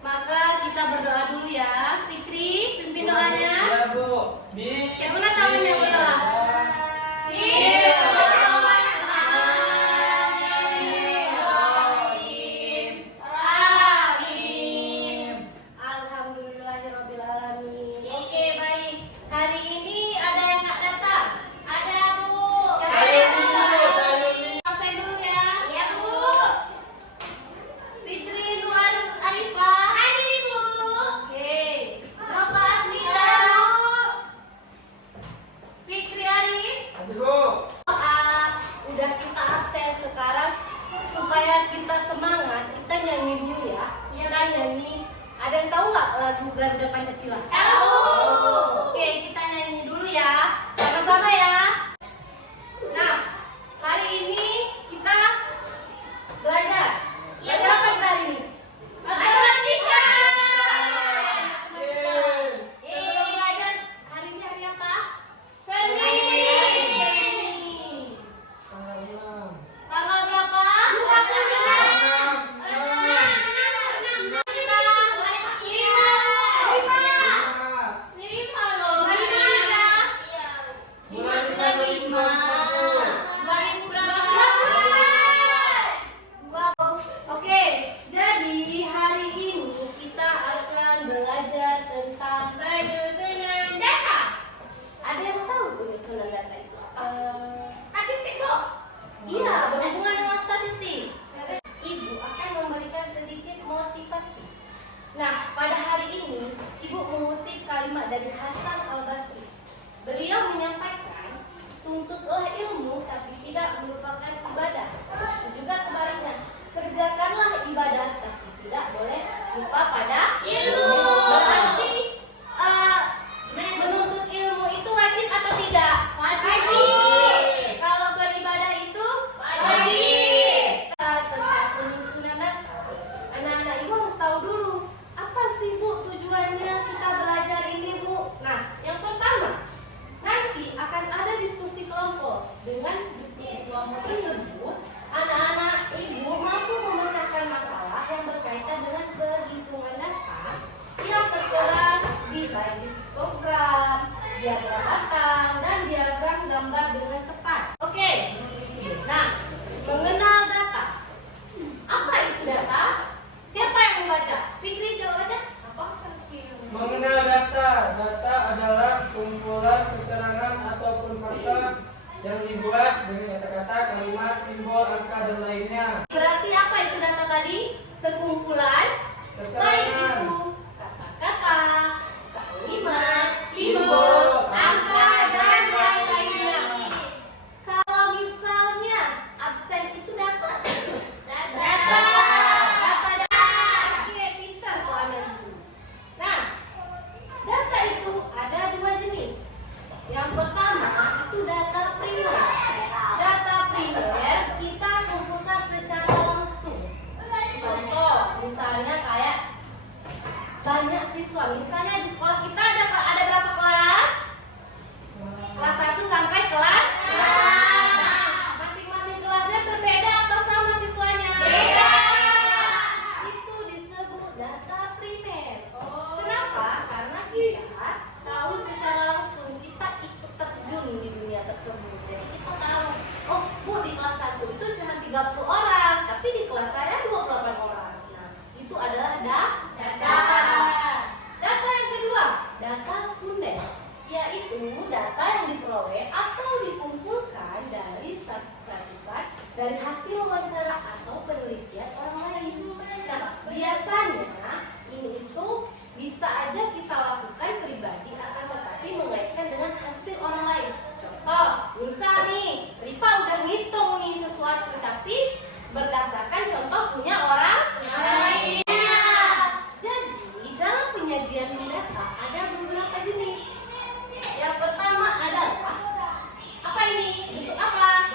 Maka kita berdoa dulu ya. Fikri, pimpin doanya. Ya Bu. Yang mana tangan yang berdoa? Alhamdulillahirrabbilalamin. Oke, baik. Hari ini ada yang nggak datang? Ada, Bu. Saya dulu ya. Iya, Bu. Fitri Luar Arifah. Hadir, Bu. Oke. Bapak Asmita, Bu. Fikri Arif. Hadir Bu. Udah kita akses sekarang supaya kita semangat, kita nyanyi dulu ya. Kita nyanyi. Ada yang tahu nggak lagu Garuda Pancasila? Tahu. Oke, kita nyanyi dulu ya. Sama-sama ya. Nah, hari ini kita belajar. Belajar apa kita hari ini? Matematika. Sebelum belajar, hari ini hari apa? Senin. Tanggal berapa? 25. Oke, jadi hari ini kita akan belajar tentang penyusunan data. Ada yang tahu penyusunan data itu apa? Statistik, Bu. Iya, berhubungan dengan statistik. Ibu akan memberikan sedikit motivasi. Nah, pada hari ini Ibu mengutip kalimat dari Hasan Al-Basri. Beliau menyampaikan, tuntutlah ilmu tapi tidak melupakan ibadah. Juga sebaliknya, kerjakanlah ibadah tapi tidak boleh lupa pada ilmu. Berarti menuntut ilmu itu wajib atau tidak? Wajib. Kalau beribadah itu wajib. Tentang penyusunan data, anak-anak Ibu harus tahu dulu apa sih Bu tujuannya kita belajar ini, Bu. Nah, yang pertama, nanti akan ada diskusi kelompok. Dengan diskusi kelompok tersebut, anak-anak Ibu mampu memecahkan masalah yang berkaitan dengan perhitungan data yang tertera di baik histogram, diagram batang, dan diagram gambar dengan tepat. Oke. Nah, mengenal data. Apa itu data? Siapa yang membaca? Fikri, coba baca. Apa? Mengenal data. Data adalah kumpulan keterangan ataupun fakta yang dibuat dengan kata-kata, kalimat, simbol, angka, dan lainnya. Berarti apa itu data tadi? Sekumpulan baik itu kata-kata, kalimat, simbol, angka, dan yang lainnya. Kalau misalnya absen itu data. Data. Oke, pintar kok Anda itu. Nah, data itu ada dua jenis. Yang pertama itu data primer. Data primer kita kumpulkan secara langsung. Contoh, misalnya kayak banyak siswa. Misalnya di sekolah kita ada berapa kelas? Kelas 1 sampai kelas 6. Masing-masing kelasnya berbeda atau sama siswanya? Beda. Itu disebut data primer. Kenapa? Karena kita tahu secara langsung, kita ikut terjun di dunia tersebut. Jadi kita tahu, oh Bu, di kelas 1 itu cuma 30 orang, tapi di kelas saya 28 orang. Nah, itu adalah data. Data yang kedua, data sekunder, yaitu data yang diperoleh atau dikumpulkan dari statistikan, dari hasil wawancara atau penelitian orang lain. Nah, biasanya ini itu bisa aja kita lakukan pribadi, akan tetapi mengaitkan dengan hasil orang lain. Contoh, misal nih, Ripa udah ngitung nih sesuatu, tapi berdasarkan contoh punya orang lain. Jadi, dalam penyajian data ada beberapa jenis. Yang pertama adalah apa ini? Itu apa?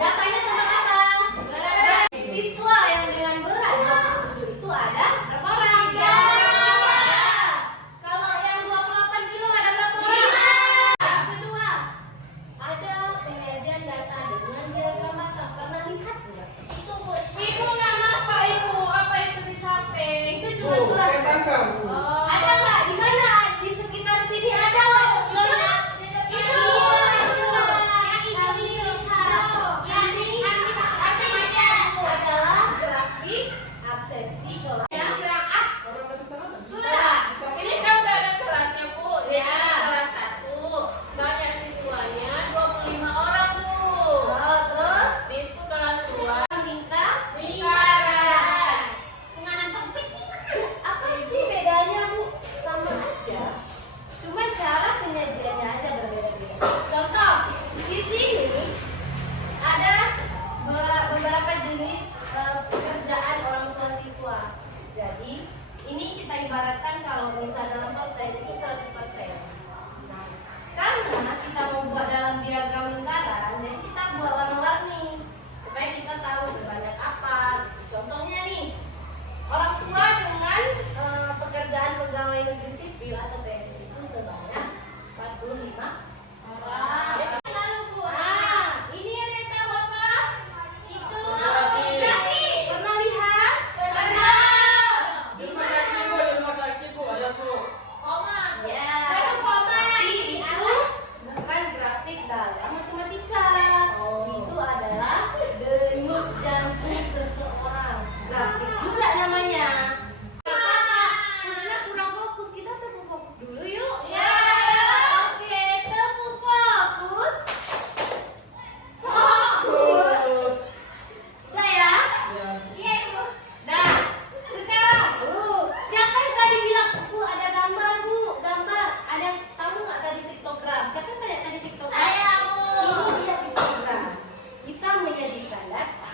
Datanya tentang apa? Siswa yang dengan berat 27 itu ada berapa orang? 3. Kalau yang 28 kilo ada berapa orang? 5. Yang kedua, ada penyajian data dengan diagram batang. Pernah lihat nggak? Itu Bu. Ibu nggak apa Ibu? Apa itu belakang. Ada nggak? Di mana? Di sekitar sini ada nggak contohnya? Itu. Adalah grafik absensi kelas. Orang masuk tangan. Ini kan udah ada kelasnya, Bu. Ya, kelas 1. Banyak siswanya 25 orang, Bu. Oh, terus Bisku kelas 2. tingkat Lingkaran. apa sih bedanya, Bu? Sama aja. Cuma cara penyajiannya aja berbeda-beda. Contoh, di sini ada beberapa jenis pekerjaan orang tua siswa. Jadi, ini kita ibaratkan kalau misal dalam persen itu 100%. Nah, karena kita mau buat dalam diagram lingkaran, jadi kita buat warna-warni supaya kita tahu sebanyak apa. Contohnya nih, orang tua dengan pekerjaan pegawai negeri sipil atau PNS itu sebanyak 45 orang. Nah, ini ada yang tahu apa? Itu grafik. Pernah lihat? Di rumah sakit, Bu. Di rumah sakit, Bu. Ada, Bu. Ya. Tapi itu bukan grafik dalam matematika. Itu adalah denyut jantung seseorang. Grafik juga namanya. Fokusnya kurang fokus. Kita tepuk fokus dulu yuk. Oke, tepuk fokus. Fokus. Udah ya? Ya. Nah, sekarang siapa yang tadi bilang Bu ada gambar, Bu? Gambar. Ada yang tahu nggak tadi piktogram? Siapa yang tadi piktogram? Ini dia piktogram. Kita menyajikan data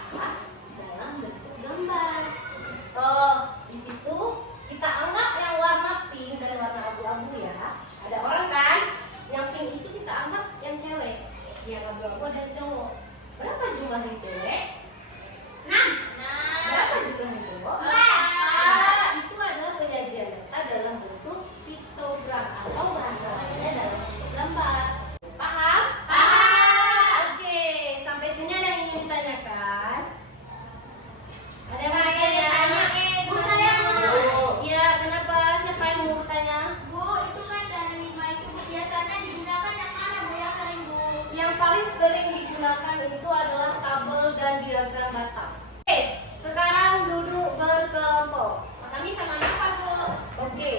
dalam bentuk gambar. Di situ kita anggap yang warna pink dan warna abu-abu ya. Ada orang kan? Yang pink itu kita anggap yang cewek. Yang abu-abu ada yang cowok. Berapa jumlahnya cewek? 6. Berapa jumlahnya cowok? Itu adalah penyajian data dalam bentuk piktogram atau bahasa lainnya dalam bentuk gambar. Paham? Oke, sampai sini ada yang ingin ditanyakan? Ada yang mau ditanya? Iya, kenapa? Siapa yang mau bertanya? Yang paling sering digunakan itu adalah tabel dan diagram batang. Oke, sekarang duduk berkelompok. Oke,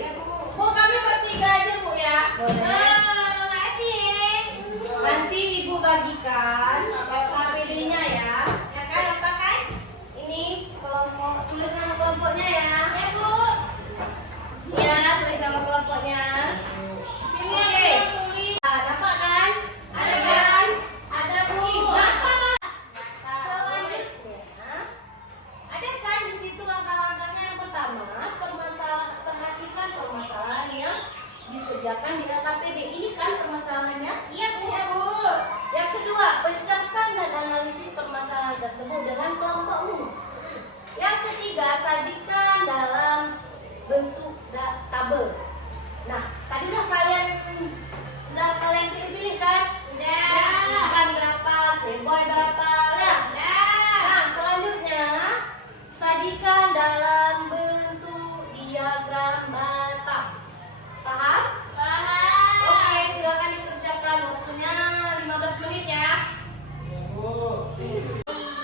Bu, kami bertiga aja, Bu ya. boleh. Nanti ibu bagikan KPD-nya ya. Ini kelompok, tulis nama kelompoknya ya. Iya, tulis nama kelompoknya. Ini Oke. yang tulis. Nah, dapat kan? Ada kan? Ada, Bu. Selanjutnya, ada kan di situ langkah-langkahnya. Yang pertama, perhatikan permasalahan yang disediakan di LKPD. Ini kan permasalahannya? Iya, Bu. Yang kedua, pecahkan dan analisis permasalahan tersebut dengan kelompokmu. Yang ketiga, sajikan dalam bentuk tabel. Nah, tadi udah kalian pilih-pilih kan? Bukan berapa, playboy berapa, udah? Nah, selanjutnya sajikan dalam bentuk diagram batang. Paham? Oke, silakan dikerjakan. Waktunya 15 menit ya. Ya, Bu. Tiga, lima.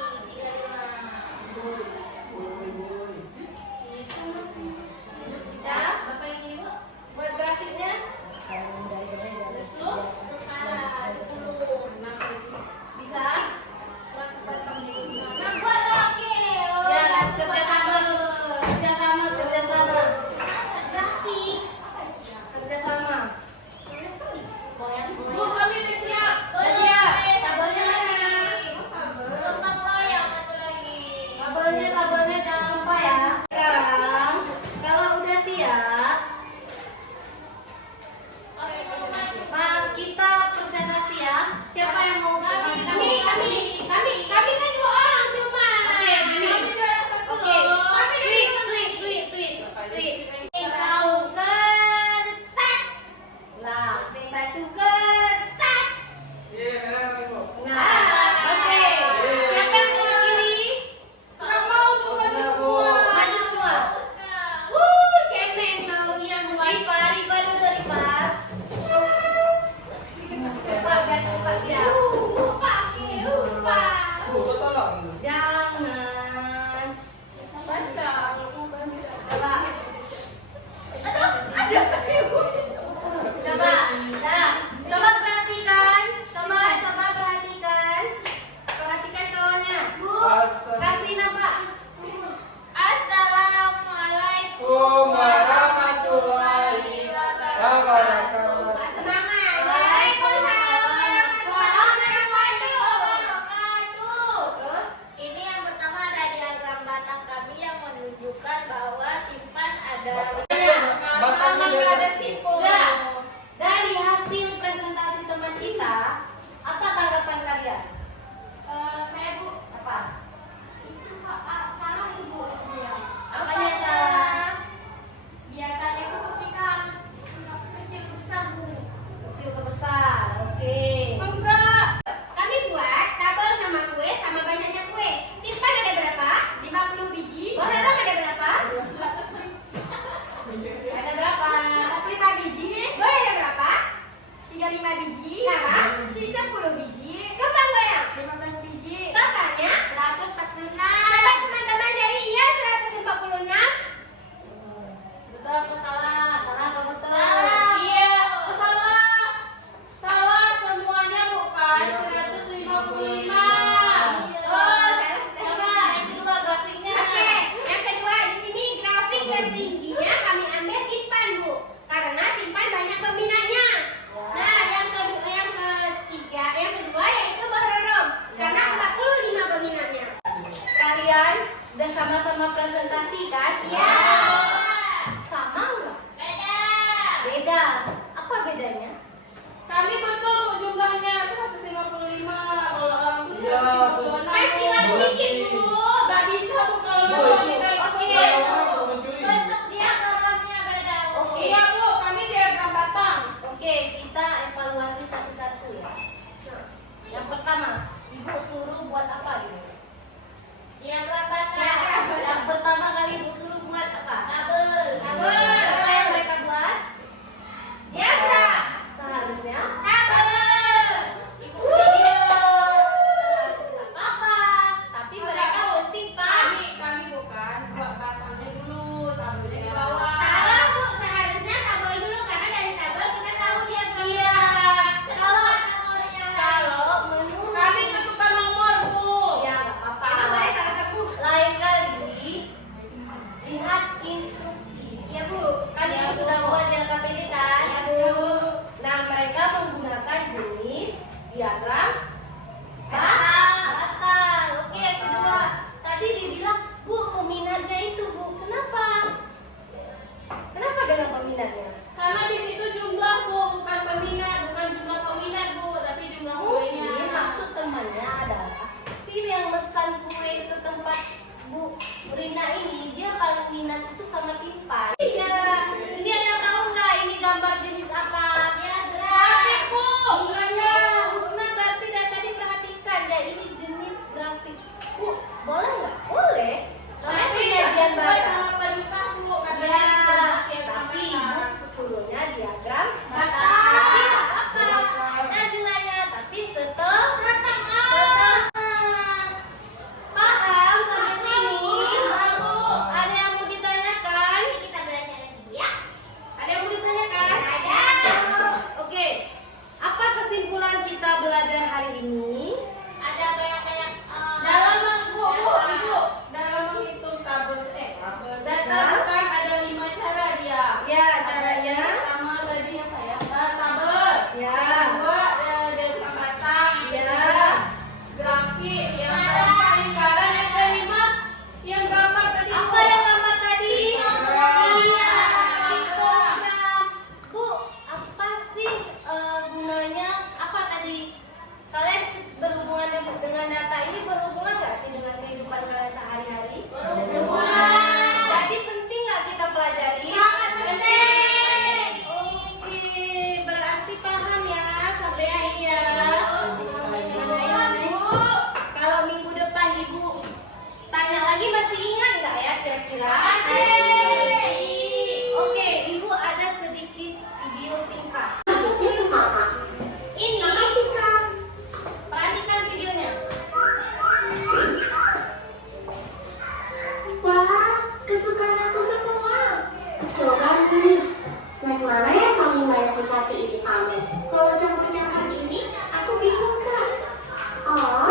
mulai cepat ya. Tolong. Jangan. Baca. Coba. Coba. Nah, coba perhatikan. Coba perhatikan. Perhatikan kawannya. Bu, kasih nama. Assalamualaikum warahmatullahi wabarakatuh. Semangat. Terus? Ini yang pertama ada diagram batang kami yang menunjukkan bahwa timpan ada sama nggak ada simpul. Nah, dari hasil presentasi teman kita, apa tanggapan kalian? Saya Bu. Apa? Itu salah Ibu. Apanya yang salah? Biasanya itu ketika harus kecil besar Bu. Kecil ke besar. Oke. Enggak. Kami buat tabel nama kue sama banyaknya kue. Timpan ada berapa? 50 biji. Bororong ada berapa? Ada berapa? 25 biji. Boy ada berapa? 35 biji. Sekarang 10 biji. kembang goyang. 15 biji. Totalnya 146. coba teman-teman dari iya 146. Betul apa salah? Salah apa betul? Iya, salah. Salah semuanya bukan 155. Oh, salah. Coba yang kedua grafiknya. Oke, yang kedua di sini grafik tertingginya kami ambil timpan Bu, karena timpan banyak peminatnya. Nah, yang kedua yaitu bororong, karena 45 peminatnya. Kalian udah sama-sama presentasi kan? Iya. Sama nggak? Beda. Beda. Apa bedanya? Kami betul Bu jumlahnya 155. Kalau orang itu Iya, 156. Kasihlah sedikit Bu. Nggak bisa Bu kalau Bu, kita itu Oke. orang mencuri. bentuk diagramnya beda Bu. Oke. Iya Bu, kami diagram batang. Oke, kita evaluasi satu-satu ya. Yang pertama, Ibu suruh buat apa gitu? Diagram batang. Yang pertama kali Ibu suruh buat apa? Tabel. Apa yang mereka buat? Diagram. Seharusnya Tabel. Ibu Iya. Seharusnya apa? Tapi mereka penting Pak. kami bukan buat batangnya dulu, tabelnya di bawah. Salah Bu, seharusnya tabel dulu karena dari tabel kita tahu dia berapa. Iya. Kalau menurut Kami tentukan nomor Bu. ya nggak apa-apa. Ini boleh salah satu. Lain kali lihat instruksi. Iya Bu. Kan Iya, Ibu Bu. sudah buat di LKPD kan? Iya Bu. Nah, mereka menggunakan jenis diagram Batang. batang. Oke, yang kedua. Tadi dibilang, Bu, peminatnya itu, Bu. Kenapa? Kenapa dengan peminatnya? Karena di situ jumlah Bu, bukan peminat, bukan jumlah peminat Bu, tapi jumlah kuenya. Mungkin maksud temannya adalah si yang mesan kue ke tempat Bu Rina ini, dia paling minat itu sama timpan. Iya. Ini ada yang tahu nggak ini gambar jenis apa? Grafik Bu. Iya, Husna berarti dari tadi perhatikan ya ini jenis grafik. Bu, boleh nggak? Boleh. Karena Tapi penyajian nggak sesuai baca. sama perintah Bu, Ya, katanya disuruh diagram tapi batang. Ibu suruhnya diagram Batang. Tapi nggak apa? Ada nilainya, tapi setengah. Paham sampai sini? Ada yang mau ditanyakan? Ini kita belajar lagi Bu ya. Ada yang mau ditanyakan? Ada. Oke. Apa kesimpulan kita belajar hari ini? Ada banyak-banyak dalam Ibu, dalam menghitung tabel data bukan ada 5 cara dia. Ya, caranya. Pertama tadi yang saya tabel. Ya. Yang kedua dari batang. Ya. Grafik. Yang keempat lingkaran. Yang kelima yang gambar tadi. Apa yang gambar tadi? Iya, piktogram. Bu, apa sih gunanya? Apa tadi? Kalian berhubungan dengan data ini berhubungan nggak sih dengan kehidupan kalian sehari-hari? Berhubungan. Jadi penting nggak kita pelajari? Sangat penting. Oke, berarti paham ya sampai sini ya. Kalau minggu depan Ibu tanya lagi masih ingat nggak ya kira-kira? Oke, Ibu ada sedikit video singkat. Ini Snack mana yang paling banyak dikasih ini Amin? Kalau campur-campur ini, aku bingung Kak. Oh,